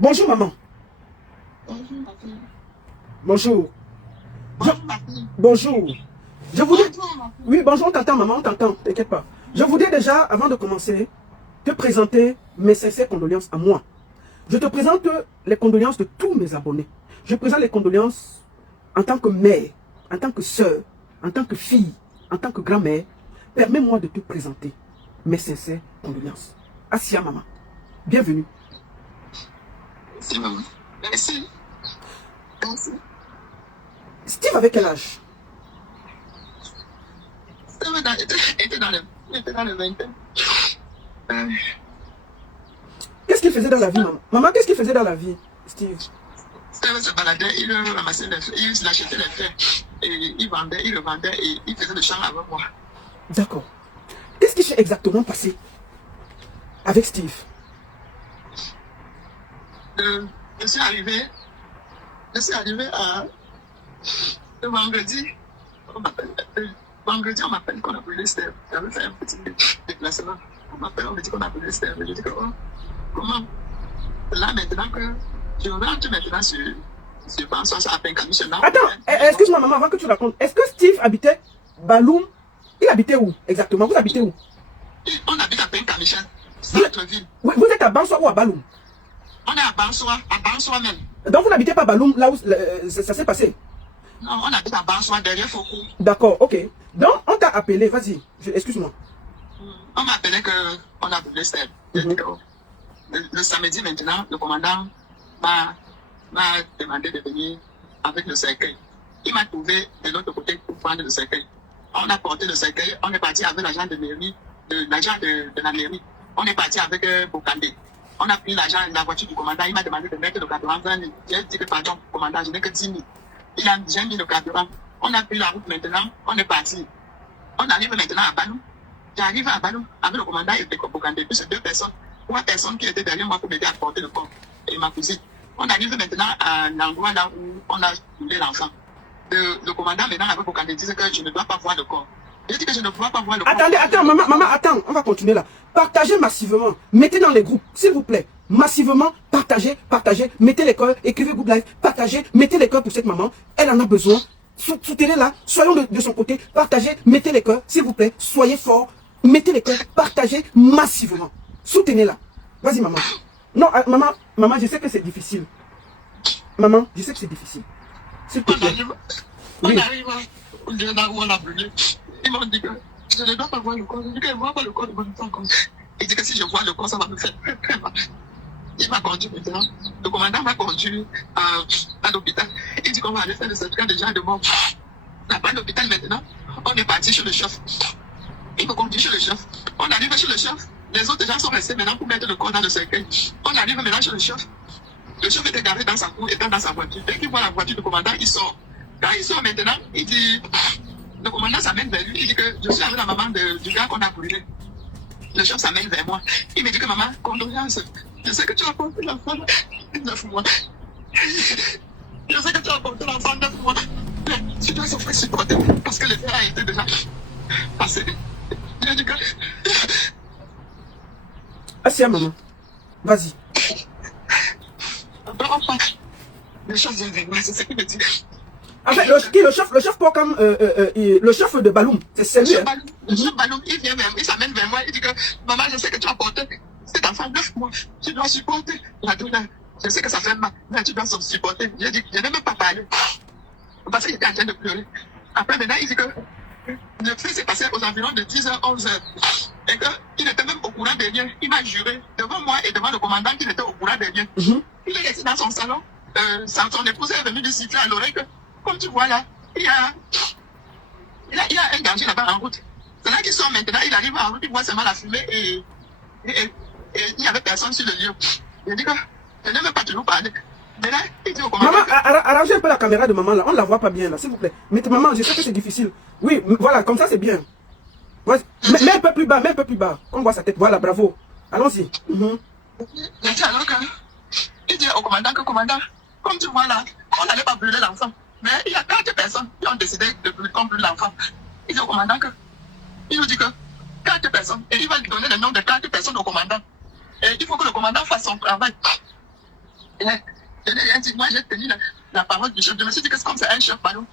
Bonjour, maman. Bonjour, ma fille. Bonjour. Bonjour, ma fille. Bonjour. Je voulais... Bonjour, ma fille. Oui, bonjour, on t'entend, maman, on t'entend, t'inquiète pas. Je voudrais déjà, avant de commencer, te présenter mes sincères condoléances à moi. Je te présente les condoléances de tous mes abonnés. Je présente les condoléances en tant que mère, en tant que sœur, en tant que fille, en tant que grand-mère. Permets-moi de te présenter mes sincères condoléances. Assia, maman. Bienvenue. Merci, maman. Merci. Merci. Steve avait quel âge? Était dans le 20. Qu'est-ce qu'il faisait dans la vie, maman? Maman, qu'est-ce qu'il faisait dans la vie, Steve? Steve se baladait, il ramassait les fers, il achetait les fers. Et il vendait, il revendait et il faisait le champ avec moi. D'accord. Qu'est-ce qui s'est exactement passé avec Steve? Je suis arrivé à le vendredi. Vendredi, on m'appelle qu'on a brûlé Steve. J'avais fait un petit déplacement. On m'appelle, on me dit qu'on a brûlé Steve. Je dis que, oh, comment? Là, maintenant que je rentre maintenant sur François, ça a peine commissionnaire. Attends, excuse-moi, maman, avant que tu racontes. Est-ce que Steve habitait Baloum? Il habitait où exactement? Vous habitez où? On habite à Penka-Michel, centre-ville. Oui, vous êtes à Bansoa ou à Baloum? On est à Bansoa même. Donc vous n'habitez pas Baloum, là où ça s'est passé? Non, on habite à Bansoa, derrière Foucault. D'accord, ok. Donc on t'a appelé, vas-y, excuse-moi. On m'a appelé qu'on a brûlé Steve. Le samedi maintenant, le commandant m'a demandé de venir avec le cercueil. Il m'a trouvé de l'autre côté pour prendre le cercueil. On a porté le cercueil, on est parti avec l'agent de mairie, l'agent de la mairie. On est parti avec Bokandé. On a pris l'argent, la voiture du commandant, il m'a demandé de mettre le carburant 20 000. J'ai dit que pardon, commandant, je n'ai que 10 000. J'ai mis le carburant. On a pris la route maintenant, on est parti. On arrive maintenant à Balou. J'arrive à Balou avec le commandant et Bokandé, plus 2 personnes. 3 personnes qui étaient derrière moi pour m'aider à porter le corps et ma cousine. On arrive maintenant à l'endroit là où on a brûlé l'enfant. Le commandant maintenant avec Bokandé disait que je ne dois pas voir le corps. J'ai dit que je ne dois pas voir le corps. Attends, maman, attends, on va continuer là. Partagez massivement, mettez dans les groupes, s'il vous plaît. Massivement, partagez, mettez les cœurs, écrivez Good Life, partagez, mettez les cœurs pour cette maman. Elle en a besoin. Soutenez-la, soyons de son côté, partagez, mettez les cœurs, s'il vous plaît, soyez forts, mettez les cœurs, partagez massivement. Soutenez-la. Vas-y, maman. Non, maman, je sais que c'est difficile. Maman, je sais que c'est difficile. On arrive au lieu là où on a brûlé. Ils m'ont dit que je ne dois pas voir le corps. Je dis que je ne vois pas le corps de mon enfant. Il dit que si je vois le corps, ça va me faire très très mal. Il m'a conduit maintenant. Le commandant m'a conduit à l'hôpital. Il dit qu'on va aller faire le certificat de gens de mort. Là-bas à l'hôpital maintenant, on est parti chez le chef. Il me conduit chez le chef. On arrive chez le chef. Les autres gens sont restés maintenant pour mettre le corps dans le cercueil. On arrive maintenant chez le chef. Le chef était garé dans sa cour, étant dans sa voiture. Dès qu'il voit la voiture du commandant, il sort. Quand il sort maintenant, il dit, le commandant s'amène vers lui. Il dit que je suis avec la maman du gars qu'on a brûlé. Le chef s'amène vers moi. Il me dit que maman, condoléances. Je sais que tu as porté l'enfant 9 mois. Je sais que tu as porté l'enfant 9 mois. Tu dois souffrir supporter parce que le fait a été déjà passé. Je dis que... Assia, maman. Vas-y. Le chef vient vers moi, c'est ce qu'il me dit. En fait, le chef pas comme le chef de Baloum, c'est lui. Le chef Baloum, il vient vers moi, il s'amène vers moi, il dit que maman, je sais que tu as porté cet enfant 9 mois, tu dois supporter la douleur. Je sais que ça fait mal, mais tu dois supporter. J'ai dit, je n'ai même pas parlé. Parce qu'il était en train de pleurer. Après, maintenant, il dit que le fait s'est passé aux environs de 10h, 11h. Et qu'il était même au courant des liens. Il m'a juré devant moi et devant le commandant qu'il était au courant des liens. Il est resté dans son salon. Son épouse est venue lui siffler à l'oreille que, comme tu vois là, il y a un danger là-bas en route. C'est là qu'il sort maintenant, il arrive en route, il voit seulement la fumée et il n'y avait personne sur le lieu. Il dit que je n'ai même pas toujours parlé. Mais là, il dit au commandant. Maman, arrangez un peu la caméra de maman là, on ne la voit pas bien là, s'il vous plaît. Mais maman, je sais que c'est difficile. Oui, voilà, comme ça c'est bien. Mets un peu plus bas, qu'on voit sa tête. Voilà, bravo. Allons-y. Il dit alors que, il dit au commandant que, commandant, comme tu vois là, on n'allait pas brûler l'enfant. Mais il y a 4 personnes qui ont décidé de brûler l'enfant. Il dit au commandant que, il nous dit que 4 personnes, et il va lui donner le nom de 4 personnes au commandant. Et il faut que le commandant fasse son travail. dit, moi j'ai tenu la parole du chef. Je me suis dit que comme c'est un chef ballon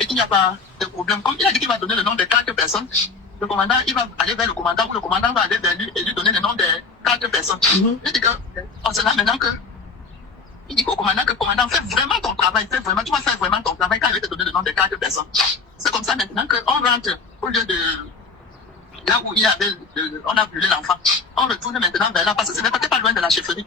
et qu'il n'y a pas de problème, comme il a dit qu'il va donner le nom de 4 personnes, le commandant, il va aller vers le commandant ou le commandant va aller vers lui et lui donner le nom de 4 personnes. Il dit que, on se là maintenant que, il dit au commandant que commandant, fais vraiment ton travail, tu vas faire vraiment ton travail quand il va te donner le nom de 4 personnes. C'est comme ça maintenant qu'on rentre au lieu de là où il y avait, on a brûlé l'enfant. On retourne maintenant vers là parce que ce n'est pas loin de la chefferie.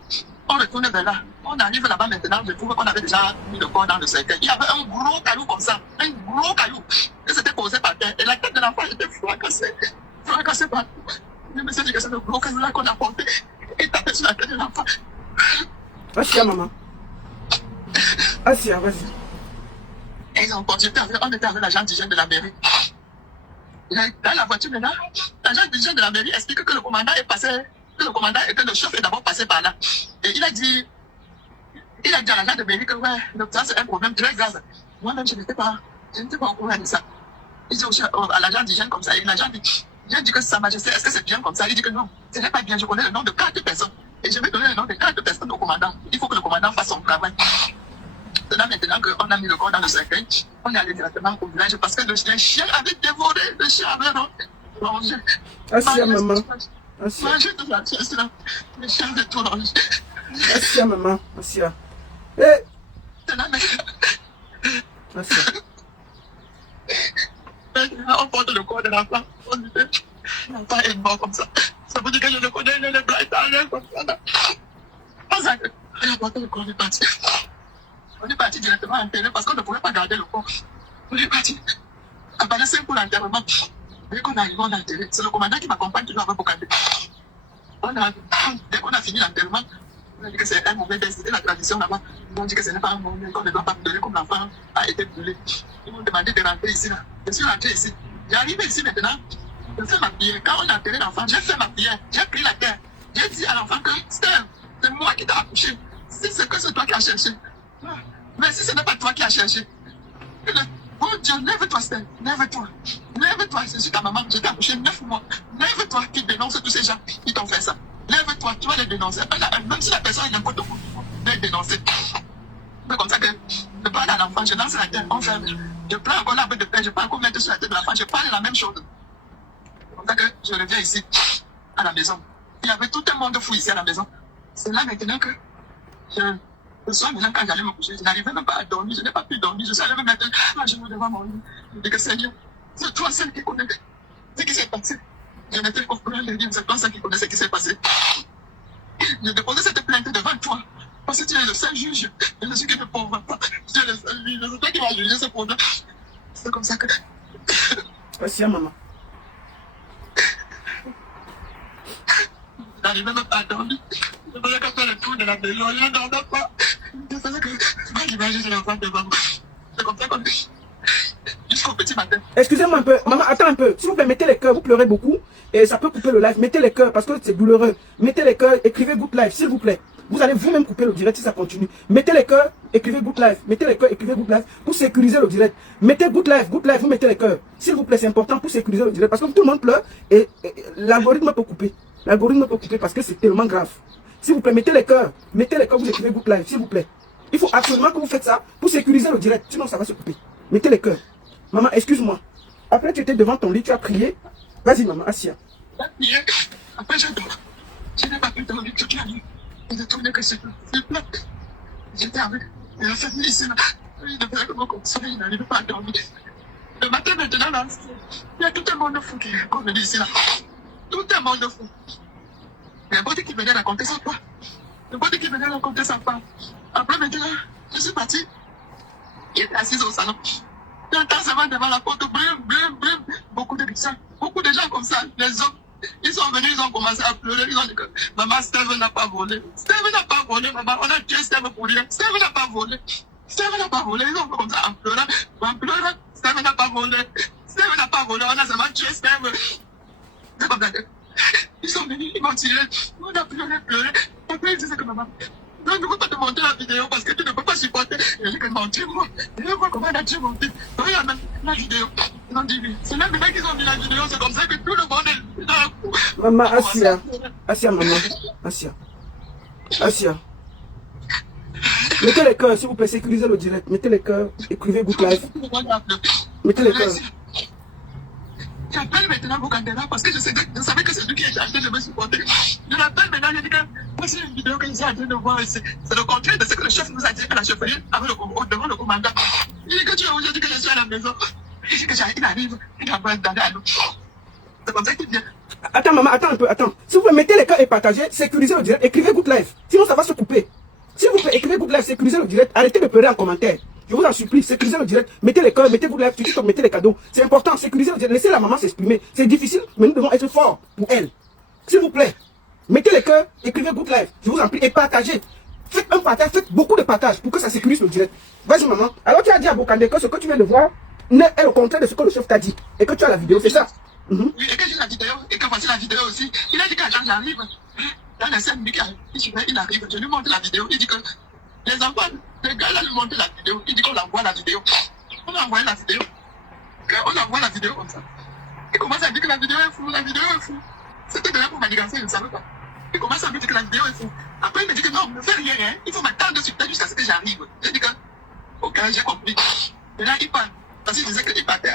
On retourne vers là. On arrive là-bas maintenant, je trouve qu'on avait déjà mis le corps dans le cercueil. Il y avait un gros caillou comme ça, un gros caillou. Et c'était posé par terre. Et la tête de l'enfant était fracassée partout. Je me suis dit que c'est le gros caillou là qu'on a porté et tapé sur la tête de l'enfant. Assia, maman. Assia, vas-y. Et ils ont continué, on était avec l'agent d'hygiène de la mairie. Dans la voiture maintenant, l'agent d'hygiène de la mairie explique que le commandant est passé, que le chef est d'abord passé par là. Et il a dit à l'agent de mairie que ouais, ça c'est un problème très grave. Moi-même, je n'étais pas au courant de ça. Il dit à l'agent d'hygiène comme ça, et l'agent dit que Sa Majesté, est-ce que c'est bien comme ça? Il dit que non, ce n'est pas bien, je connais le nom de 4 personnes. Et je vais donner le nom de 4 personnes au commandant. Il faut que le commandant fasse son travail. C'est là maintenant qu'on a mis le corps dans le cercueil, on est allé directement au village parce que le chien avait dévoré, le chien avait rongé. Assia, maman. Assia. Mangé toute la pièce là, le chien avait tout rongé. Assia, maman. Assia. Eh. C'est là maintenant. Assia. On porte le corps de l'enfant, on dit que l'enfant est mort comme ça. Ça veut dire que je le connais, il est blanc, comme ça. On a porté le corps, on est parti. On est parti directement enterrer parce qu'on ne pouvait pas garder le corps. On est parti. À Balassé pour l'enterrement. Dès qu'on arrive, on a enterré. C'est le commandant qui m'accompagne toujours avec Bokandé. Dès qu'on a fini l'enterrement, on a dit que c'est un mauvais bain. C'était la tradition là-bas. Ils ont dit que ce n'est pas un mauvais, qu'on ne doit pas brûler comme l'enfant a été brûlé. Ils m'ont demandé de rentrer ici. Là. Je suis rentré ici. J'arrive ici maintenant. Je fais ma prière. Quand on a enterré l'enfant, j'ai fait ma prière. J'ai pris la terre. J'ai dit à l'enfant que c'est moi qui t'ai accouché. Si c'est que c'est toi qui as cherché. Mais si ce n'est pas toi qui as cherché, oh Dieu, lève-toi, Stella, lève-toi. Lève-toi, je suis ta maman, je t'ai accouché 9 mois. Lève-toi qui dénonce tous ces gens qui t'ont fait ça. Lève-toi, tu vas les dénoncer. Même si la personne est n'importe où, tu vas les dénoncer. C'est comme ça que je parle à l'enfant, je lance la terre, on ferme. Je prends encore l'arbre de paix, je prends encore mettre sur la tête de l'enfant, je parle la même chose. C'est comme ça que je reviens ici, à la maison. Il y avait tout un monde fou ici à la maison. C'est là maintenant que le soir, maintenant, quand j'allais me coucher, je n'arrivais même pas à dormir, je n'ai pas pu dormir, je suis allé me mettre à genoux devant mon lit. Je dis que Seigneur, c'est toi seul qui connais ce qui s'est passé. Je n'étais qu'au courant de rien, c'est toi seul qui connais ce qui s'est passé. J'ai déposé cette plainte devant toi, parce que tu es le seul juge, je ne suis que le pauvre papa. Tu es le seul juge, c'est toi qui vas juger ce problème. C'est comme ça que... Assia, maman. Je n'arrivais même pas à dormir. Je faisais comme ça le tour de la maison, je ne dormais pas. Je faisais que moi j'imagine l'enfant devant moi. C'est comme ça qu'on dit. Jusqu'au petit matin. Excusez-moi un peu. Maman, attends un peu. Si vous mettez les cœurs, vous pleurez beaucoup. Et ça peut couper le live. Mettez les cœurs parce que c'est douloureux. Mettez les cœurs, écrivez good live, s'il vous plaît. Vous allez vous-même couper le direct si ça continue. Mettez les cœurs, écrivez good live. Mettez les cœurs, écrivez good live pour sécuriser le direct. Mettez good live, vous mettez les cœurs. S'il vous plaît, c'est important pour sécuriser le direct. Parce que tout le monde pleure et l'algorithme peut couper. L'algorithme peut couper parce que c'est tellement grave. S'il vous plaît, mettez les cœurs, vous écrivez good live, s'il vous plaît. Il faut absolument que vous faites ça pour sécuriser le direct, sinon ça va se couper. Mettez les cœurs. Maman, excuse-moi. Après, tu étais devant ton lit, tu as prié. Vas-y, maman, Assia. Après, je n'ai pas pu dormir toute la nuit. Il ne tournait que sur le plat. J'étais avec la famille ici, là. Il ne faisait que me consoler, il n'arrivait pas à dormir. Le matin, maintenant, là, il y a tout un monde fou qui, comme on dit ici, là. Tout un monde fou. Il y a un body qui venait raconter sa part. Le body qui venait raconter sa part. Après, maintenant, je suis parti. Il était assis au salon. J'entends seulement devant la porte, blim, blim, blim. Beaucoup de gens comme ça, les hommes. Ils sont venus, ils ont commencé à pleurer. Ils ont dit que maman, Steve n'a pas volé. Steve n'a pas volé, maman. On a tué Steve pour rien. Steve n'a pas volé. Steve n'a pas volé. Ils ont fait comme ça en pleurant. Steve n'a pas volé. Steve n'a pas volé. On a seulement tué Steve. C'est comme ça que ils sont venus, ils m'ont tiré. On a pleuré. Après, ils disaient que maman, non, je ne veux pas te montrer la vidéo parce que tu ne peux pas supporter. Je dis que mentir-moi. Je vois comment on a tué mon fils. Regarde même la vidéo. Ils ont dit oui. C'est là maintenant qu'ils ont mis la vidéo. C'est comme ça que tout le monde est dans la cour. Maman, Assia. Assia, maman. Assia. Assia. Mettez les cœurs, s'il vous plaît, sécurisez le direct. Mettez les cœurs, écrivez Good Life. Mettez les cœurs. J'appelle maintenant Bokandela parce que je savais que c'est lui qui est chargé de me supporter. Je l'appelle maintenant, je dis que voici une vidéo que je suis en train de voir ici. C'est le contraire de ce que le chef nous a dit à la chefferie devant le commandant. Il dit que tu es aujourd'hui que je suis à la maison. Il dit que il arrive, il va d'aller à nous. C'est comme ça qu'il vient. Attends, maman, attends un peu, attends. Si vous pouvez mettez les cœurs et partagez, sécurisez le direct, écrivez Good Life. Sinon, ça va se couper. S'il vous plaît, écrivez Good Life, sécurisez le direct. Arrêtez de pleurer en commentaire. Je vous en supplie, sécurisez le direct. Mettez les cœurs, mettez Good Life, TikTok, mettez les cadeaux. C'est important, sécurisez le direct. Laissez la maman s'exprimer. C'est difficile, mais nous devons être forts pour elle. S'il vous plaît, mettez les cœurs, écrivez Good Life. Je vous en prie, et partagez. Faites un partage, faites beaucoup de partages pour que ça sécurise le direct. Vas-y, maman. Alors, tu as dit à Bokande que ce que tu viens de voir est le contraire de ce que le chef t'a dit. Et que tu as la vidéo, c'est ça? Oui, et que j'ai la vidéo, et que voici la vidéo aussi. Il a dit qu'à j'arrive, dans la scène, il arrive, je lui montre la vidéo, il dit que les enfants, les gars là lui montrent la vidéo, il dit qu'on envoie la vidéo. On a envoyé la vidéo. On envoie la vidéo comme ça. Il commence à dire que la vidéo est fou, la vidéo est fou. C'était déjà pour manigancer, il ne savait pas. Il commence à me dire que la vidéo est fou. Après, il me dit que non, ne fais rien, hein. Il faut m'attendre sur jusqu'à ce que j'arrive. J'ai dit que, ok, j'ai compris. Et là, il part. Parce qu'il disait qu'il partait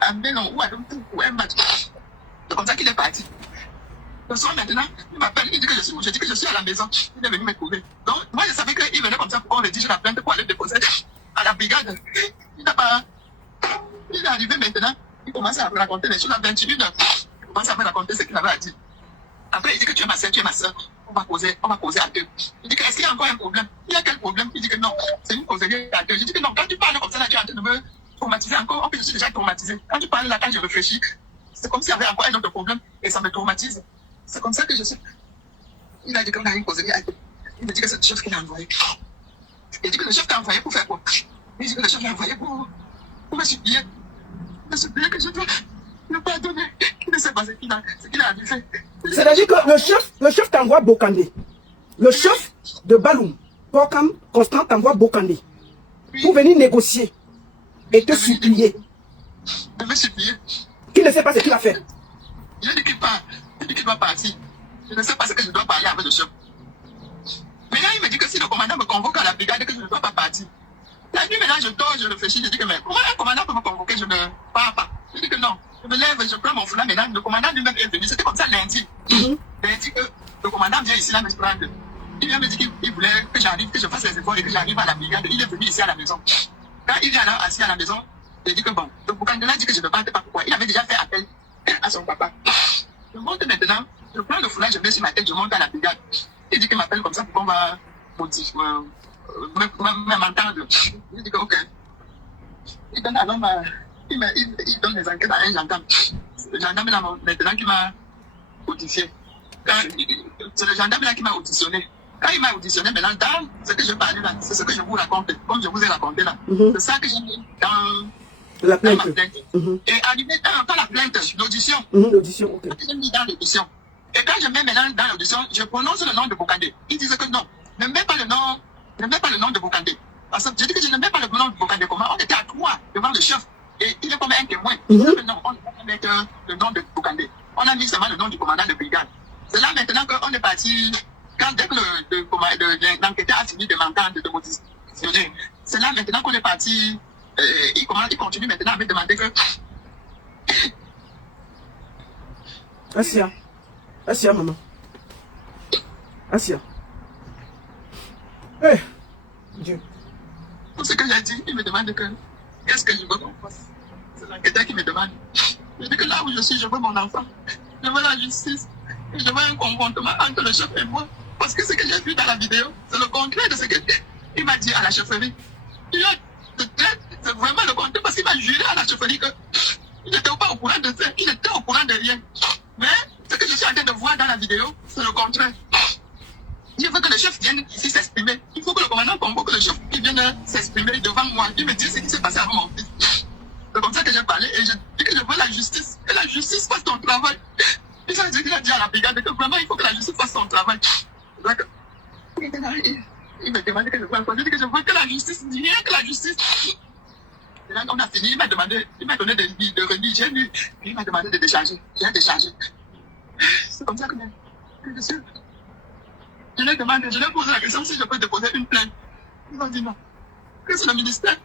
à Melon ou à Domtou ou un match. C'est comme ça qu'il est parti. Le soir maintenant, il m'appelle, il dit que je dis que je suis à la maison. Il est venu me trouver. Donc, moi, je savais qu'il venait comme ça pour qu'on rédige la plainte pour aller déposer à la brigade. Il n'a pas. Il est arrivé maintenant, il commence à me raconter les choses à 21h. Il commence à me raconter ce qu'il avait à dire. Après, il dit que tu es ma soeur, tu es ma soeur. On va causer à deux. Il dit que est-ce qu'il y a encore un problème? Il y a quel problème? Il dit que non, c'est une causerie à deux. Je dis que non, quand tu parles comme ça, là, tu es en train de me traumatiser encore. En plus, je suis déjà traumatisé. Quand tu parles là, quand je réfléchis, c'est comme s'il y avait encore un autre problème et ça me traumatise. C'est comme ça que je suis. Il a dit qu'on a une causerie à deux. Il me dit que c'est le chef qui l'a envoyé. Il dit que le chef t'a envoyé pour faire quoi? Il dit que le chef l'a envoyé pour me supplier. Me supplier que je dois ne pas donner. Il ne sait pas ce qu'il a fait. C'est-à-dire que le chef t'envoie Bokande. Le chef de Baloum, Borkam Constant, t'envoie Bokande. Pour venir négocier et te supplier. De me supplier. Qui ne sait pas ce qu'il a fait. Je dis qu'il part. Je dis qu'il doit partir. Je ne sais pas ce que je dois parler avec le chef. Mais là, il me dit que si le commandant me convoque à la brigade, que je ne dois pas partir. La nuit, maintenant, je dors, je réfléchis, je dis que mais comment un commandant peut me convoquer, je ne pars pas. Je dis que non. Je me lève, je prends mon foulard, maintenant, le commandant lui-même est venu. C'était comme ça lundi. Lundi que le commandant vient ici là me prendre. Il vient me dire qu'il voulait que j'arrive, que je fasse les efforts et que j'arrive à la brigade. Il est venu ici à la maison. Quand il vient là, assis à la maison, il dit que bon, le Bokandela dit que je ne parte pas pourquoi. Il avait déjà fait appel à son papa. Je monte maintenant, je prends le foulard, je mets sur ma tête, je monte à la brigade. Il dit qu'il m'appelle comme ça pour qu'on va m'entendre. Il dit que ok. Il donne alors il donne les enquêtes à un gendarme. Le gendarme là maintenant qui m'a auditionné. C'est le gendarme là qui m'a auditionné. Quand il m'a auditionné, maintenant, dans ce que je parlais là, c'est ce que je vous raconte, comme je vous ai raconté là. C'est ça que j'ai mis dans la plainte. Ma plainte. Et arrivé dans la plainte, l'audition. L'audition, ok. J'ai mis dans l'audition. Et quand je mets maintenant dans l'audition, je prononce le nom de Bokande. Il disait que non, ne mets pas le nom de Bokande. Parce que je dis que je ne mets pas le nom de Bokande. Comment? On était à 3 devant le chef. Et il est comme un témoin. Il dit que non, on ne peut pas mettre le nom de Bokande. On a mis seulement le nom du commandant de brigade. C'est là maintenant qu'on est parti. Dès que l'enquêteur a fini de m'entendre, de m'auditionner, c'est là maintenant qu'on est parti. Il continue maintenant à me demander que. Assia, maman. Assia. Hey, Dieu. Tout ce que j'ai dit, il me demande que. Qu'est-ce que je veux qu'on fasse? C'est l'enquêteur qui me demande. Je dis que là où je suis, je veux mon enfant. Je veux la justice. Et je veux un confrontement entre le chef et moi. Parce que ce que j'ai vu dans la vidéo, c'est le contraire de ce qu'il m'a dit à la chefferie. C'est vraiment le contraire parce qu'il m'a juré à la chefferie qu'il n'était pas au courant de ça, qu'il était au courant de rien. Mais ce que je suis en train de voir dans la vidéo, c'est le contraire. Je veux que le chef vienne ici s'exprimer. Il faut que le commandant convoque le chef qui vienne s'exprimer devant moi. Il me dit ce qui s'est passé avant mon fils. C'est comme ça que j'ai parlé et je dis que je veux la justice. Et la justice fasse son travail. Et ça veut dire qu'il a dit à la brigade que vraiment il faut que la justice fasse son travail. Donc, il me demandait que je vois quoi. Je dis que je veux que la justice, rien que la justice. Et là, on a fini, il m'a donné de religion, puis il m'a demandé de décharger. J'ai déchargé. C'est comme ça que je suis. Je leur demande, je leur pose la question si je peux déposer une plainte. Ils ont dit non. Que c'est le ministère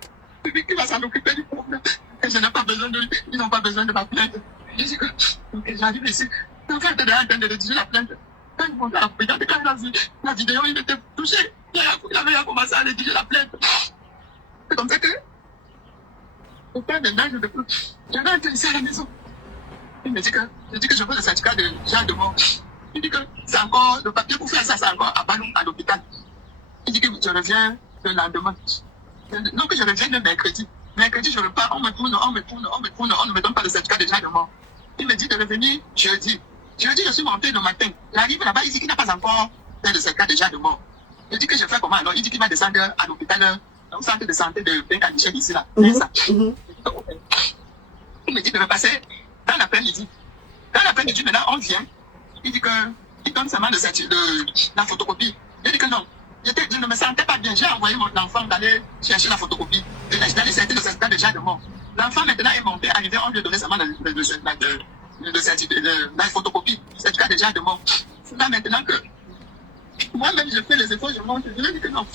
public qui va s'en occuper du problème. Et je n'ai pas besoin de, ils n'ont pas besoin de ma plainte. Je dis que, ok, j'arrive ici. L'enfant était déjà en train de rédiger la plainte. Quand il montait à la brigade, quand il a vu la vidéo, il était touché. Il avait commencé à rédiger la plainte. C'est comme ça que, au père maintenant, je ne peux plus. Je vais entrer ici à la maison. Il me dit que, je dis que je veux le certificat de genre de mort. Il dit que c'est encore, le papier pour faire ça, c'est encore à Balou, à l'hôpital. Il dit que je reviens le lendemain. Donc je reviens le mercredi. Mercredi, je repars, on me tourne, on ne me donne pas le certificat de genre de mort. Il me dit de revenir jeudi. Jeudi, je suis monté le matin. J'arrive là-bas, il dit qu'il n'a pas encore fait le certificat de genre de mort. Je dis que je fais comment alors? Il dit qu'il va descendre à l'hôpital, au centre de santé de Benka-Michel ici là. Il me dit de repasser dans l'après-midi. Dans l'après-midi, maintenant, on vient. Il dit que, il donne seulement la photocopie. Je dis que non. Je ne me sentais pas bien. J'ai envoyé mon enfant d'aller chercher la photocopie. D'aller chercher le certificat de genre de mort. L'enfant maintenant est monté, arrivé, on lui a donné seulement la photocopie, le certificat de genre de mort. C'est là maintenant que, moi-même, je fais les efforts, je monte. Je lui dis que non.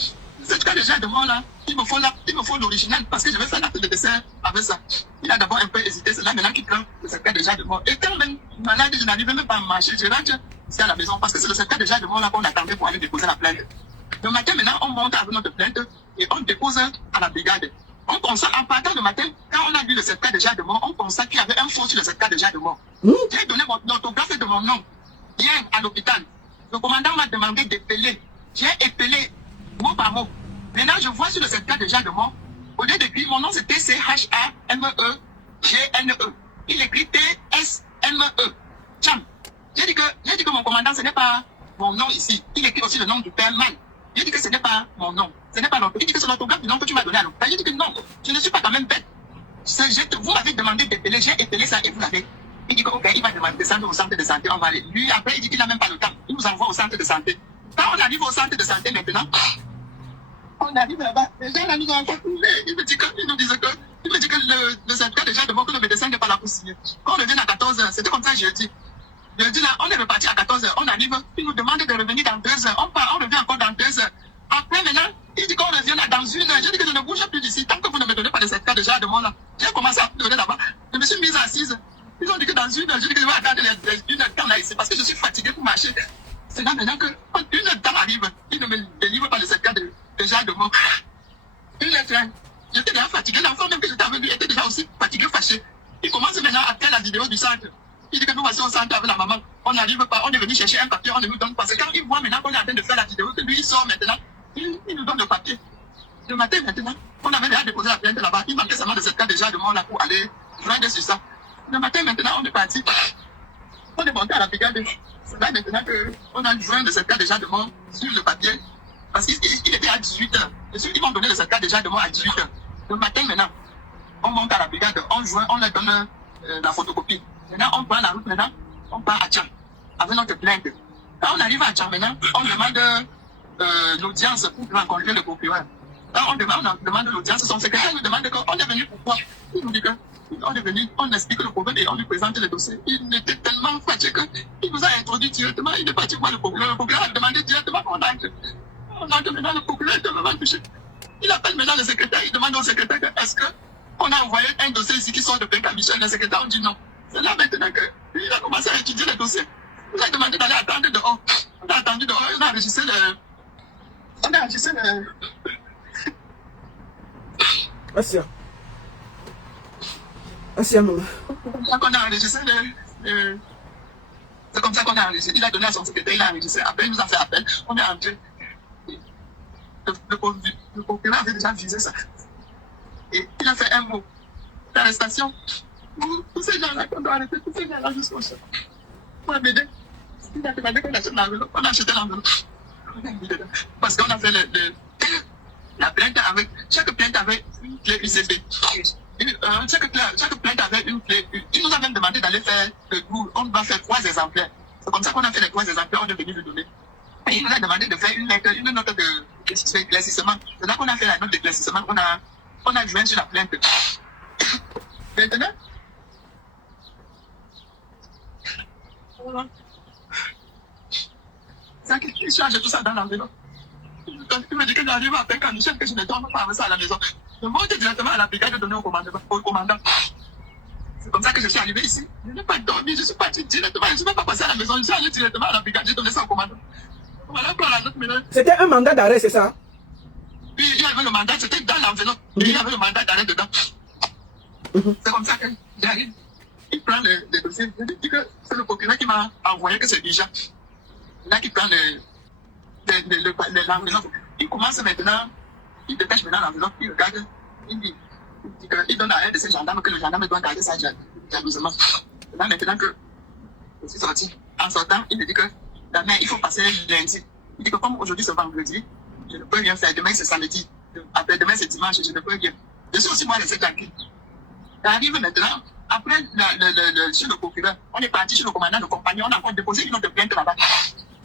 Le certificat de genre de mort là, il me faut l'original parce que je vais faire l'acte de décès avec ça. Il a d'abord un peu hésité, c'est là maintenant qu'il prend le certificat de genre de mort. Et quand même malade, je n'arrive même pas à marcher, je rentre à la maison parce que c'est le certificat de genre de mort là qu'on attendait pour aller déposer la plainte. Le matin maintenant, on monte avec notre plainte et on dépose à la brigade. On constate, en partant le matin, quand on a vu le certificat de genre de mort, on constate qu'il y avait un faux sur le certificat de genre de mort. J'ai donné l'autographe de mon nom hier à l'hôpital. Le commandant m'a demandé d'épeler. J'ai épelé mot par mot. Maintenant, je vois sur le certificat de genre de mort, au lieu d'écrire mon nom, c'est T-C-H-A-M-E-G-N-E. Il écrit T-S-M-E. Cham. J'ai dit que mon commandant, ce n'est pas mon nom ici. Il écrit aussi le nom du père Mal. J'ai dit que ce n'est pas mon nom. Ce n'est pas l'autre. Il dit que c'est l'autographe du nom que tu m'as donné à l'hôpital. J'ai dit que non, je ne suis pas quand même bête. Vous m'avez demandé d'épeler, j'ai épelé ça et vous l'avez. Il dit que ok, il va demander de descendre au centre de santé, on va aller. Lui, après, il dit qu'il n'a même pas le temps. Il nous envoie au centre de santé. Quand on arrive au centre de santé maintenant, on arrive là-bas, les gens là nous ont encore trouvé. Il me dit que le certificat déjà de mort que le médecin n'est pas là pour signer. Quand on revient à 14h, c'était comme ça jeudi. Jeudi là, on est reparti à 14h, on arrive, il nous demande de revenir dans 2 heures. On part, on revient encore dans 2 heures. Après maintenant, il dit qu'on revient là dans 1 heure. J'ai dit que je ne bouge plus d'ici. Tant que vous ne me donnez pas le certificat déjà de mort là, j'ai commencé à pleurer là-bas. Je me suis mise assise. Ils ont dit que dans 1 heure, j'ai dit que je vais attendre 1 heure de temps là ici parce que je suis fatiguée pour marcher. C'est là maintenant que 1 heure de temps arrive, il ne me délivre pas le certificat de genre de mort. 1 heure 30. J'étais déjà fatiguée. L'enfant même que j'étais avec lui était déjà aussi fatigué, fâché. Il commence maintenant à faire la vidéo du centre. Il dit que nous voici au centre avec la maman. On n'arrive pas, on est venu chercher un papier, on ne nous donne pas. C'est quand il voit maintenant qu'on est en train de faire la vidéo que lui il sort maintenant, il nous donne le papier. Le matin maintenant, on avait déjà déposé la plainte là-bas. Il manquait seulement de certificat déjà de mort là pour aller joindre sur ça. Le matin maintenant, on est parti. On est monté à la brigade. C'est là maintenant qu'on a joint le certificat déjà de mort sur le papier. Parce qu'il était à 18h. Ils vont donner le certificat déjà de mort à 18h. Le matin maintenant, on monte à la brigade, on joint, on leur donne la photocopie. Maintenant, on prend la route maintenant, on part à Tchang, avec notre plainte. Quand on arrive à Tchang maintenant, on demande l'audience pour rencontrer le procureur. Quand on demande l'audience, son secrétaire nous demande qu'on est venu pourquoi. Il nous dit qu'on est venu, on explique le problème et on lui présente le dossier. Il était tellement fatigué qu'il nous a introduit directement, il est parti voir le procureur. Le procureur a demandé directement qu'on entre. On entre maintenant, le procureur est tellement touché. Il appelle maintenant le secrétaire, il demande au secrétaire est-ce qu'on a envoyé un dossier ici qui sort de Benka-Michel. Le secrétaire, on dit non. C'est là maintenant qu'il a commencé à étudier le dossier. Il a demandé d'aller attendre dehors. On a attendu dehors, on a enregistré Assia, maman. C'est comme ça qu'on a enregistré. Il a donné à son secrétaire, il a enregistré. Après, il nous a fait appel. On est entré. Le procureur avait déjà visé ça. Et il a fait un mot d'arrestation. Tous ces gens-là, qu'on doit arrêter, tous ces gens-là jusqu'au chef. Pour m'aider. Il a demandé qu'on achète l'enveloppe. On a acheté l'enveloppe. Parce qu'on a fait la plainte avec. Chaque plainte avait une clé UCB. Chaque plainte avait une clé. Il nous a même demandé d'aller faire le tour. On va faire 3 exemplaires. C'est comme ça qu'on a fait les 3 exemplaires. On est venu le donner. Et il nous a demandé de faire une note d'éclaircissement. C'est là qu'on a fait la note d'éclaircissement. On a joint sur la plainte. Maintenant, ça qui charge tout ça dans l'enveloppe. Il me dit que j'arrive à peine quand Michel, que je ne dorme pas avec ça à la maison. Je monte directement à la brigade de donner au commandant. C'est comme ça que je suis arrivé ici. Je n'ai pas dormi, je suis parti directement. Je ne suis même pas passé à la maison, je suis allé directement à la brigade, j'ai donné ça au commandant. Voilà pour la note maintenant. C'était un mandat d'arrêt, c'est ça? Puis il y avait le mandat, c'était dans l'enveloppe. Et il y avait le mandat d'arrêt dedans. C'est comme ça que j'arrive. Il prend le dossier. Je dis que c'est le procureur qui m'a envoyé que c'est déjà. Là qui prend l'enveloppe. Il commence maintenant, il dépêche maintenant l'enveloppe, il regarde, il donne à un de ces gendarmes que le gendarme doit garder ça jalousement. Là maintenant que je suis sorti, en sortant, il me dit que demain il faut passer lundi. Il dit que comme aujourd'hui c'est vendredi, je ne peux rien faire. Demain c'est samedi. Après-demain c'est dimanche, je ne peux rien. Je suis aussi moi laissé tranquille. J'arrive maintenant, après sur le procureur, on est parti sur le commandant de compagnie, on a encore déposé une autre plainte là-bas.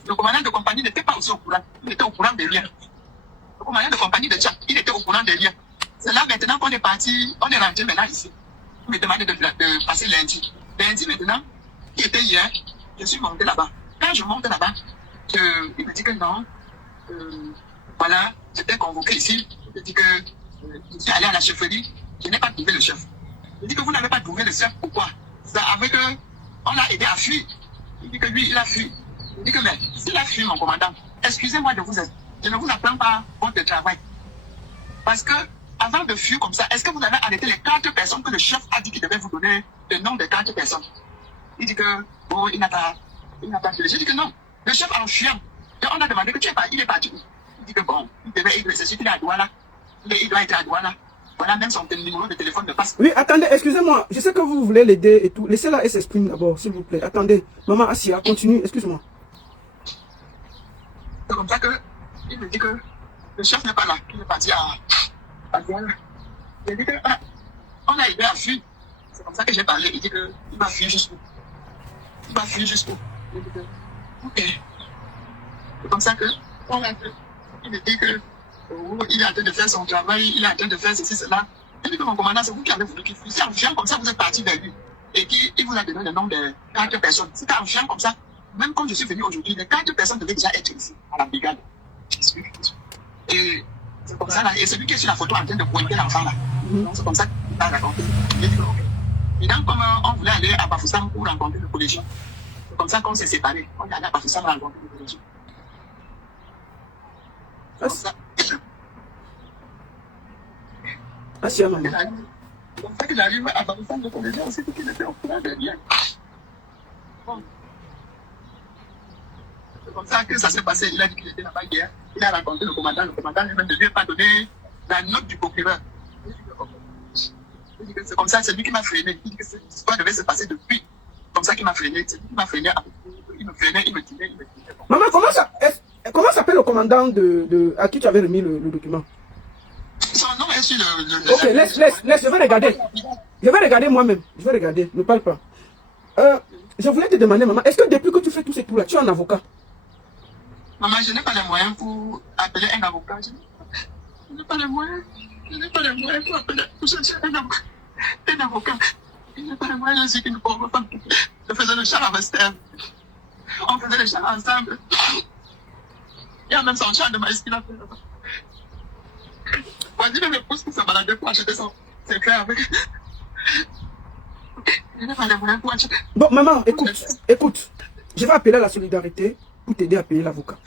Le commandant de compagnie n'était pas aussi au courant. Il était au courant des liens. Le commandant de compagnie de Tchad, il était au courant des liens. C'est là maintenant qu'on est parti, on est rentré maintenant ici. Il me demandait de passer lundi. Lundi maintenant, qui était hier, je suis monté là-bas. Quand je monte là-bas, il me dit que non, voilà, j'étais convoqué ici. Il me dit que je suis allé à la chefferie, je n'ai pas trouvé le chef. Il dit que vous n'avez pas trouvé le chef, pourquoi? C'est avec on l'a aidé à fuir. Il dit que lui, il a fui. Il dit que, mais s'il a fui, mon commandant, excusez-moi de vous aider. Je ne vous apprends pas votre travail. Parce que, avant de fuir comme ça, est-ce que vous avez arrêté les 4 personnes que le chef a dit qu'il devait vous donner le nom des 4 personnes? Il dit que, oh, il n'a pas fait. J'ai dit que non. Le chef en fuyant. Et on a demandé que tu es parti, il est parti. Il dit que bon, il devait être, c'est sûr qu'il est à Douala. Il doit être à Douala. Voilà, même son numéro de téléphone ne passe. Oui, attendez, excusez-moi. Je sais que vous voulez l'aider et tout. Laissez-la, elle s'exprime d'abord, s'il vous plaît. Attendez. Maman Assia, continue, excuse-moi. C'est comme ça que il me dit que le chef n'est pas là, qu'il est parti à Douala. Il dit que on a aidé à fuir. C'est comme ça que j'ai parlé. Il dit qu'il va fuir jusqu'où. Il va fuir jusqu'où. Il dit que ok. C'est comme ça que on a fait. Il me dit que il est en train de faire son travail, il est en train de faire ceci, cela. Il dit que mon commandant, c'est vous qui avez voulu qu'il fuit. C'est en fuyant comme ça, vous êtes parti vers lui. Et qu'il vous a donné le nom de 4 personnes. C'était en fuyant comme ça. Même quand je suis venu aujourd'hui, les 4 personnes devaient déjà être ici, à la brigade. Et c'est comme ça là. Et c'est lui qui est sur la photo en train de pointer l'enfant là. Donc c'est comme ça qu'il m'a raconté. Il dit que, ok. Et donc, comme on voulait aller à Bafoussam pour rencontrer le collégien, c'est comme ça qu'on s'est séparés. On est allé à Bafoussam rencontrer le collégien. C'est comme ça. Ah, si, maman. C'est comme ça qu'il arrive à Bafoussam, le collégien aussi, qu'il était au courant des liens. Bon. C'est comme ça que ça s'est passé. Il a dit qu'il était là-bas hier. Il a rencontré le commandant. Le commandant lui-même ne lui a pas donné la note du procureur. Il dit que c'est comme ça, c'est lui qui m'a freiné. Il dit que cette histoire devait se passer depuis. Comme ça qu'il m'a freiné. C'est lui qui m'a freiné. Il me freinait, il me tirait, il me tirait. Maman, comment s'appelle le commandant à qui tu avais remis le document? Son nom est sur le... Ok, laisse, je vais regarder. Je vais regarder moi-même. Je vais regarder, ne parle pas. Je voulais te demander, maman, est-ce que depuis que tu fais tous ces tours-là, tu es un avocat? Maman, je n'ai pas les moyens pour appeler un avocat. Je n'ai pas les moyens. Je n'ai pas les moyens pour appeler, pour chercher un avocat. Je n'ai pas les moyens, je suis une pauvre femme. Je faisais le char avec Steph. On faisait le char ensemble. Il y a même son champ de maïs qu'il a fait là-bas. Vas-y, même épouse pour se balader pour acheter ses frères avec. Je n'ai pas les moyens pour acheter. Bon, maman, écoute. Je vais appeler la solidarité pour t'aider à payer l'avocat.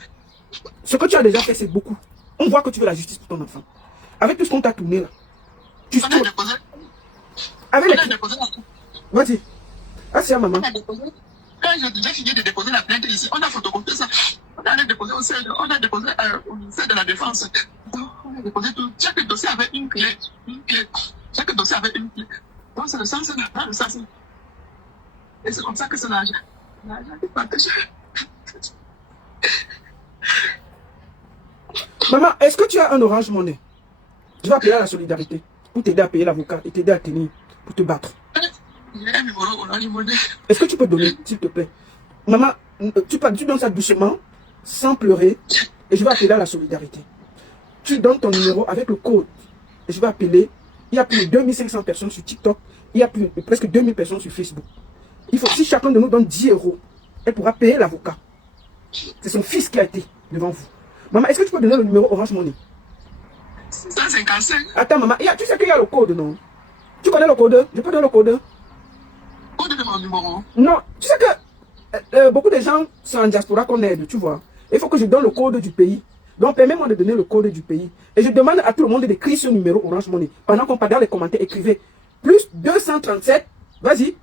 Ce que tu as déjà fait, c'est beaucoup. On voit que tu veux la justice pour ton enfant. Avec tout ce qu'on t'a tourné là. Tu On a déposé. Avec On a déposé. Vas-y. Ah, c'est à maman. On a déposé. Quand j'ai fini de déposer la plainte ici, on a photocopié ça. On a déposé au CED, on a déposé au ministère de la Défense. On a déposé tout. Chaque dossier avait une clé. Chaque dossier avait une clé. Donc c'est le sens là, le sens là. Et c'est comme ça que c'est l'argent. L'argent est partagé. Maman, est-ce que tu as un Orange Money? Je vais appeler à la solidarité pour t'aider à payer l'avocat et t'aider à tenir, pour te battre. Il y a un numéro Orange Money. Est-ce que tu peux donner, s'il te plaît? Maman, tu donnes ça doucement, sans pleurer, et je vais appeler à la solidarité. Tu donnes ton numéro avec le code, et je vais appeler. Il y a plus de 2500 personnes sur TikTok, il y a presque 2000 personnes sur Facebook. Si chacun de nous donne 10 €, elle pourra payer l'avocat. C'est son fils qui a été devant vous. Maman, est-ce que tu peux donner le numéro Orange Money? 655. Attends, maman. Tu sais qu'il y a le code, non? Tu connais le code? Je peux donner le code? Code de mon numéro. Non. Tu sais que beaucoup de gens sont en diaspora qu'on aide, tu vois. Il faut que je donne le code du pays. Donc, permets-moi de donner le code du pays. Et je demande à tout le monde d'écrire ce numéro Orange Money. Pendant qu'on parle dans les commentaires, écrivez. Plus 237. Vas-y.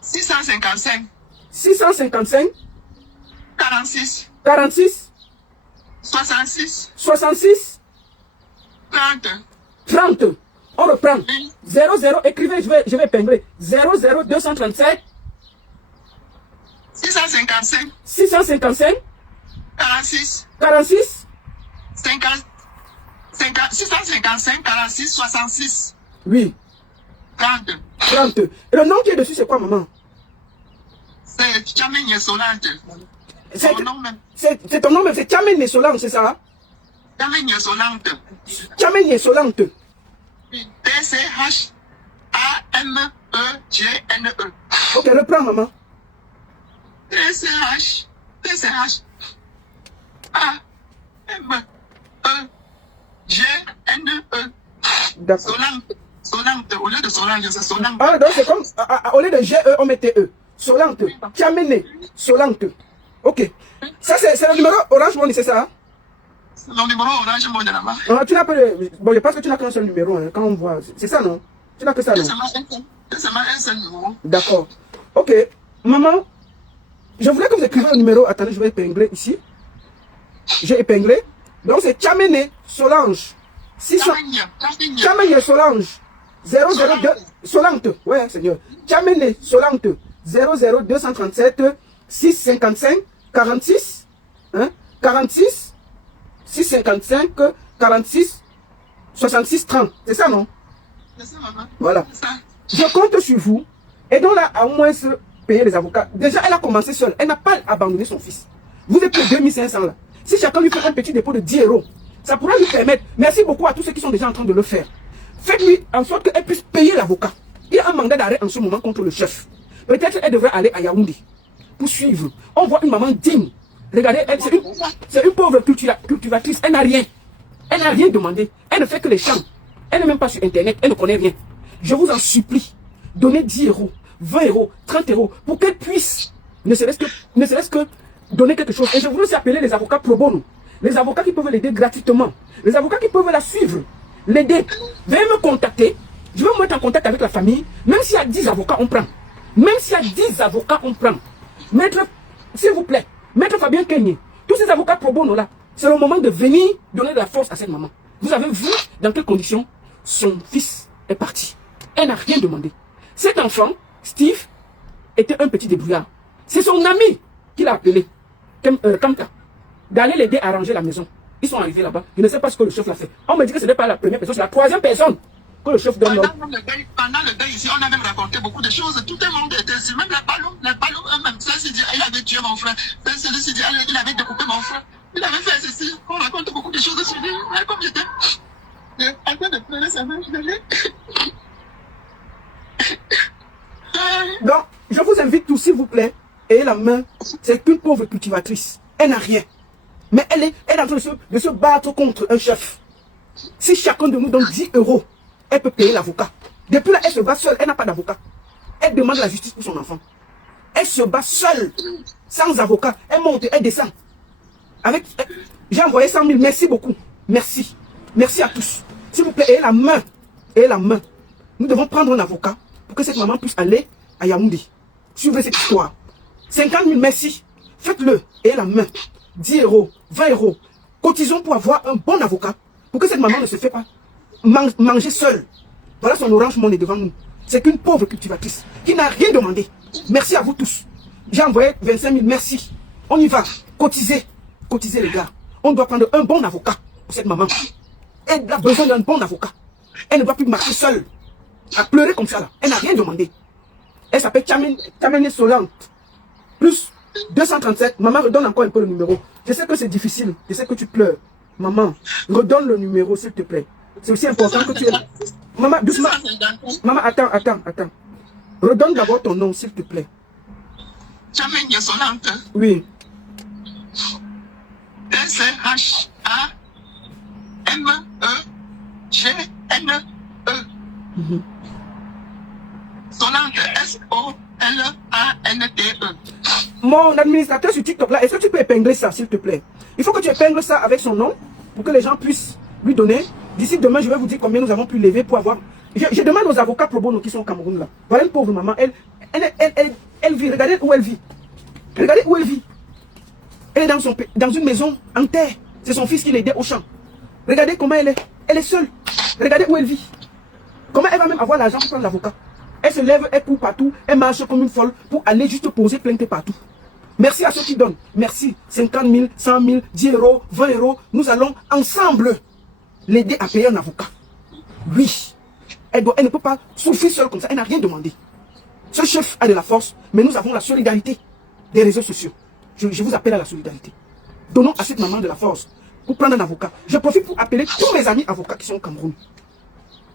655. 655. 46. 46. 66. 66. 30. 30. On reprend. Oui. 00. Écrivez, je vais épingler. 00 237. 655. 655. 46. 46. 655, 46, 66. Oui. 30. 30. Et le nom qui est dessus, c'est quoi, maman? C'est Tchamene Solante. C'est Son nom même. ton nom, mais c'est Tchamene Solange, c'est ça? Tchamene Solante. Tchamene Solante. T-C-H-A-M-E-G-N-E. Ok, reprends, maman. T-C-H-A-M-E-G-N-E. D'accord. Solante. Au lieu de Solange, c'est Solante. Ah, donc c'est comme, au lieu de G-E, on mettait E. Solante. Tchamene Solante. Ok. Ça, c'est le numéro Orange Money, c'est ça? C'est mon numéro Orange Money là-bas. Ah, tu n'as pas de... Bon, je pense que tu n'as qu'un seul numéro, hein, quand on voit. C'est ça, non? Tu n'as que ça, non? C'est seulement un seul numéro. D'accord. Ok. Maman, je voulais que vous écriviez le numéro. Attendez, je vais épingler ici. J'ai épinglé. Donc, c'est Tchamene Solange. 600... Tchamene Solange. 002... Solante. Ouais, Seigneur. Tchamene Solante. 00237 655 46. Hein? 46. 655 46 66 30. C'est ça, non? C'est ça, maman. Voilà. C'est ça. Je compte sur vous. Aidons-la à au moins se payer les avocats. Déjà, elle a commencé seule. Elle n'a pas abandonné son fils. Vous êtes plus 2500 là. Si chacun lui fait un petit dépôt de 10 €, ça pourra lui permettre. Merci beaucoup à tous ceux qui sont déjà en train de le faire. Faites-lui en sorte qu'elle puisse payer l'avocat. Il y a un mandat d'arrêt en ce moment contre le chef. Peut-être elle devrait aller à Yaoundé pour suivre. On voit une maman digne. Regardez, c'est une pauvre cultivatrice. Elle n'a rien. Elle n'a rien demandé. Elle ne fait que les champs. Elle n'est même pas sur Internet. Elle ne connaît rien. Je vous en supplie, donnez 10 €, 20 €, 30 € pour qu'elle puisse, ne serait-ce que donner quelque chose. Et je voudrais aussi appeler les avocats pro bono. Les avocats qui peuvent l'aider gratuitement. Les avocats qui peuvent la suivre, l'aider. Veuillez me contacter. Je vais me mettre en contact avec la famille. Même s'il y a 10 avocats, on prend. Même s'il y a 10 avocats, on prend. Maître, s'il vous plaît, Maître Fabien Kenyé, tous ces avocats pro bono là, c'est le moment de venir donner de la force à cette maman. Vous avez vu dans quelles conditions son fils est parti. Elle n'a rien demandé. Cet enfant, Steve, était un petit débrouillard. C'est son ami qui l'a appelé, Kamka, d'aller l'aider à ranger la maison. Ils sont arrivés là-bas. Je ne sais pas ce que le chef l'a fait. On me dit que ce n'est pas la première personne, c'est la troisième personne que le chef donne l'ordre. Pendant le deuil ici, on a même raconté beaucoup de choses. Tout le monde était ici. Même les ballons eux-mêmes. Celle-ci dit, il avait tué mon frère. Celui-ci dit, il avait découpé mon frère. Il avait fait ceci. On raconte beaucoup de choses sur lui. Mais comme j'étais en train de pleurer, ça m'a gelé. Donc, je vous invite tous, s'il vous plaît, ayez la main. C'est qu'une pauvre cultivatrice. Elle n'a rien. Mais elle est en train de se battre contre un chef. Si chacun de nous donne 10 €, elle peut payer l'avocat. Depuis là, elle se bat seule. Elle n'a pas d'avocat. Elle demande la justice pour son enfant. Elle se bat seule, sans avocat. Elle monte, elle descend. J'ai envoyé 100 000. Merci beaucoup. Merci. Merci à tous. S'il vous plaît, ayez la main. Ayez la main. Nous devons prendre un avocat pour que cette maman puisse aller à Yaoundé. Suivez cette histoire. 50 000, merci. Faites-le. Ayez la main. 10 €, 20 €. Cotisons pour avoir un bon avocat. Pour que cette maman ne se fait pas manger seule. Voilà son Orange Money devant nous. C'est qu'une pauvre cultivatrice qui n'a rien demandé. Merci à vous tous. J'ai envoyé 25 000. Merci. On y va. Cotisez. Cotisez les gars. On doit prendre un bon avocat pour cette maman. Elle a besoin d'un bon avocat. Elle ne doit plus marcher seule. À pleurer comme ça là. Elle n'a rien demandé. Elle s'appelle Tchamene Solante. Plus 237. Maman, redonne encore un peu le numéro. Je sais que c'est difficile. Je sais que tu pleures. Maman, redonne le numéro s'il te plaît. C'est aussi important que tu aies... Maman, doucement. Maman, attends. Redonne d'abord ton nom s'il te plaît. Tchamene Solante. Oui. S-H-A-M-E-G-N-E. Solange, S-O-L-A-N-T-E. Mon administrateur sur TikTok là, est-ce que tu peux épingler ça s'il te plaît? Il faut que tu épingles ça avec son nom pour que les gens puissent lui donner. D'ici demain, je vais vous dire combien nous avons pu lever pour avoir... Je demande aux avocats pro bono qui sont au Cameroun là. Voilà une pauvre maman, elle vit, regardez où elle vit. Regardez où elle vit. Elle est dans une maison en terre. C'est son fils qui l'aidait au champ. Regardez comment elle est. Elle est seule. Regardez où elle vit. Comment elle va même avoir l'argent pour prendre l'avocat? Elle se lève, elle court partout, elle marche comme une folle pour aller juste poser plainte partout. Merci à ceux qui donnent. Merci. 50 000, 100 000, 10 euros, 20 euros. Nous allons ensemble l'aider à payer un avocat. Oui. Elle ne peut pas souffrir seule comme ça. Elle n'a rien demandé. Ce chef a de la force, mais nous avons la solidarité des réseaux sociaux. Je vous appelle à la solidarité. Donnons à cette maman de la force pour prendre un avocat. Je profite pour appeler tous mes amis avocats qui sont au Cameroun.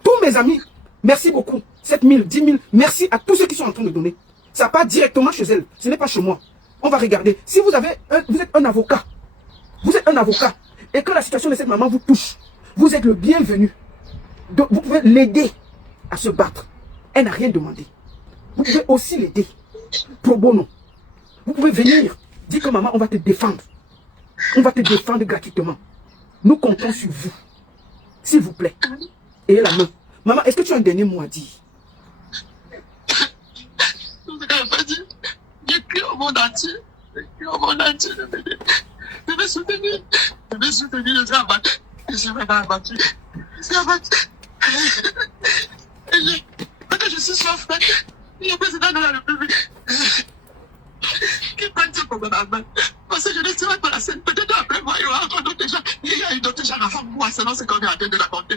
Tous mes amis, merci beaucoup. 7 000, 10 000, merci à tous ceux qui sont en train de donner. Ça part directement chez elle, ce n'est pas chez moi. On va regarder. Si vous êtes un avocat, et que la situation de cette maman vous touche, vous êtes le bienvenu. Vous pouvez l'aider à se battre. Elle n'a rien demandé. Vous pouvez aussi l'aider. Pro bono. Vous pouvez venir dire que maman, on va te défendre. On va te défendre gratuitement. Nous comptons sur vous. S'il vous plaît. Ayez la main. Maman, est-ce que tu as un dernier mot à dire? J'ai cru au monde entier. J'ai cru au monde entier de m'aider. De me soutenir. De me soutenir. Je suis abattu. Je suis vraiment abattu. Je suis abattu. Quand je suis souffrant, il y a le président de la République qui prend ce comme ma main. Parce que je ne serai pas la scène. Peut-être après moi, il y aura encore d'autres gens. Il y a eu d'autres gens avant moi, selon ce qu'on est en train de raconter.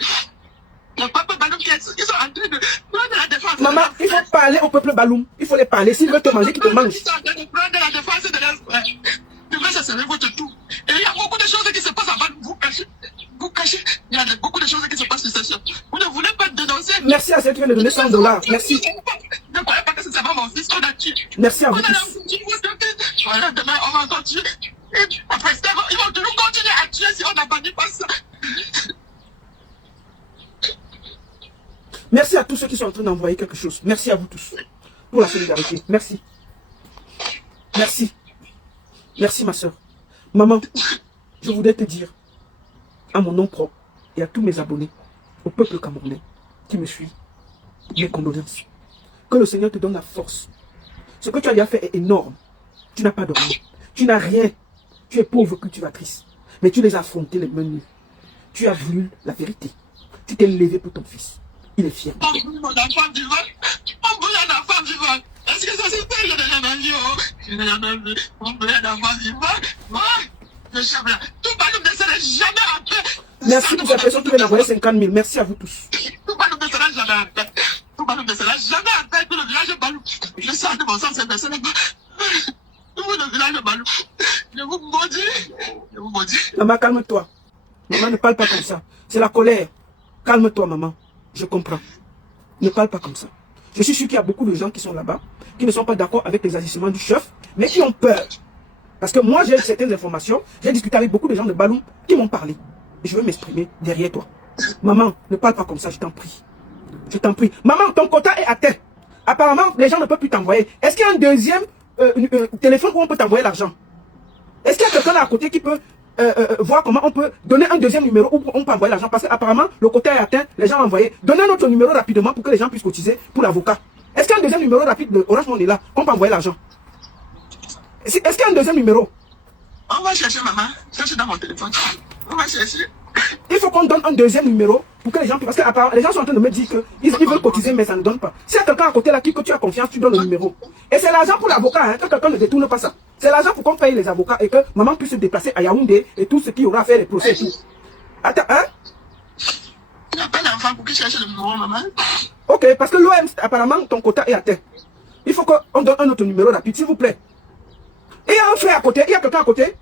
Le peuple Baloum qui sont en train de prendre la défense. Maman, il faut parler au peuple Baloum. Il faut les parler. S'ils veulent te manger, qu'ils te mangent. Ils sont en train de prendre la défense de leur frère. Demain, ça serait votre tour. Et il y a beaucoup de choses qui se passent avant de vous cacher. Vous cachez. Il y a beaucoup de choses qui se passent sur cette chaîne. Vous ne voulez pas dénoncer. Merci à ceux qui viennent de donner $100. Merci. Ne croyez pas que c'est pas mon fils qu'on a tué. Merci à vous tous. Voilà, demain, on va encore tuer. Et après ça, ils vont nous continuer à tuer si on n'a pas dit pas ça. Merci à tous ceux qui sont en train d'envoyer quelque chose. Merci à vous tous pour la solidarité. Merci. Merci. Merci ma soeur. Maman, je voudrais te dire, à mon nom propre et à tous mes abonnés, au peuple camerounais qui me suit, mes condoléances. Que le Seigneur te donne la force. Ce que tu as déjà fait est énorme. Tu n'as pas dormi. Tu n'as rien. Tu es pauvre, cultivatrice. Mais tu les as affrontés les mains nues. Tu as voulu la vérité. Tu t'es levé pour ton fils. Il est fier. On voulait mon enfant vivant. On voulait un enfant vivant. Est-ce que ça se fait? Je n'ai jamais vu. Je n'ai jamais vu. On voulait un enfant vivant. Moi, je suis là. Tout Baloum ne sera jamais en paix. Merci pour cette personne qui vient d'envoyer 50 000. Merci à vous tous. Tout Baloum ne sera jamais en paix. Tout Baloum ne sera jamais en paix. Tout le village de Baloum. Je sens de mon sang cette personne. Tout le village de Baloum. Je vous maudis. Je vous maudis. Maman, calme-toi. Maman, ne parle pas comme ça. C'est la colère. Calme-toi, maman. Je comprends. Ne parle pas comme ça. Je suis sûr qu'il y a beaucoup de gens qui sont là-bas, qui ne sont pas d'accord avec les agissements du chef, mais qui ont peur. Parce que moi, j'ai certaines informations. J'ai discuté avec beaucoup de gens de Baloum qui m'ont parlé. Et je veux m'exprimer derrière toi. Maman, ne parle pas comme ça, je t'en prie. Je t'en prie. Maman, ton quota est atteint. Apparemment, les gens ne peuvent plus t'envoyer. Est-ce qu'il y a un deuxième téléphone où on peut t'envoyer l'argent? Est-ce qu'il y a quelqu'un là à côté qui peut voir comment on peut donner un deuxième numéro où on peut envoyer l'argent? Parce qu'apparemment, le quota est atteint, les gens ont envoyé. Donnez un autre numéro rapidement pour que les gens puissent cotiser pour l'avocat. Est-ce qu'il y a un deuxième numéro rapide de Orange Money là qu'on peut envoyer l'argent? Est-ce qu'il y a un deuxième numéro? On va chercher, maman. Cherche dans mon téléphone. On va chercher. Il faut qu'on donne un deuxième numéro pour que les gens... Parce que les gens sont en train de me dire qu'ils veulent cotiser, mais ça ne donne pas. S'il y a quelqu'un à côté là que tu as confiance, tu donnes le numéro. Et c'est l'argent pour l'avocat, hein, que quelqu'un ne détourne pas ça. C'est l'argent pour qu'on paye les avocats et que maman puisse se déplacer à Yaoundé et tout ce qui aura à faire les procès et tout. Attends, hein? Il n'y a pas d'enfant pour qui cherche le numéro, maman. Ok, parce que l'OM, apparemment, ton quota est atteint. Il faut qu'on donne un autre numéro rapide, s'il vous plaît. Et il y a un frère à côté, il y a quelqu'un à côté.